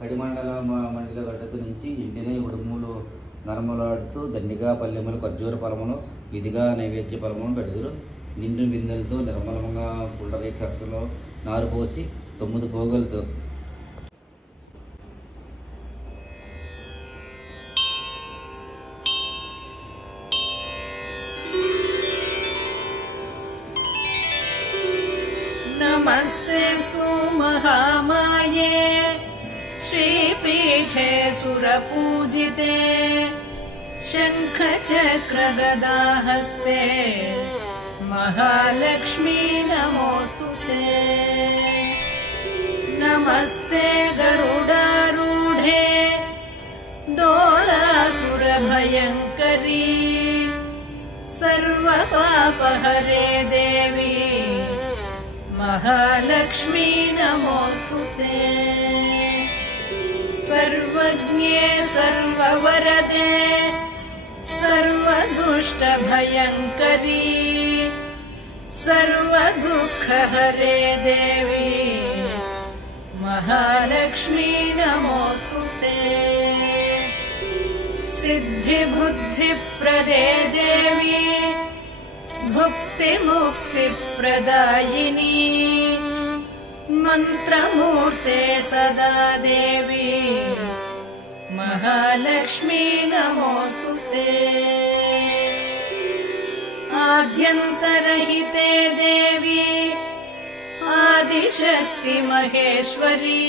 కడిమండల మండల గడ్డకు నుంచి ఇంటినే ఉడుములు నరమలాడుతూ దండిగా పల్లెములు ఖర్జూర ఫలములు విధిగా నైవేద్య ఫలములు పెడుదురు. నిండు బిందెలతో నిర్మలంగా పుల్లరేఖ కక్షలో నారు పోసి 9 పోగలతో नमस्तेस्तु महामाये श्रीपीठे सुरपूजिते शङ्खचक्रगदाहस्ते महालक्ष्मी नमोस्तुते। नमस्ते गरुडारूढे डोलासुरभयङ्करी सर्वपापहरे देवी महालक्ष्मी नमोस्तुते। सर्वज्ञे सर्ववरदे सर्वदुष्टभयङ्करी सर्वदुःखहरे देवी महालक्ष्मी नमोस्तुते। सिद्धिबुद्धिप्रदे देवी भुक्तिमुक्तिप्रदायिनी मन्त्रमूर्ते सदा देवी महालक्ष्मी नमोस्तुते। आद्यन्तरहिते देवी आदिशक्ति महेश्वरी।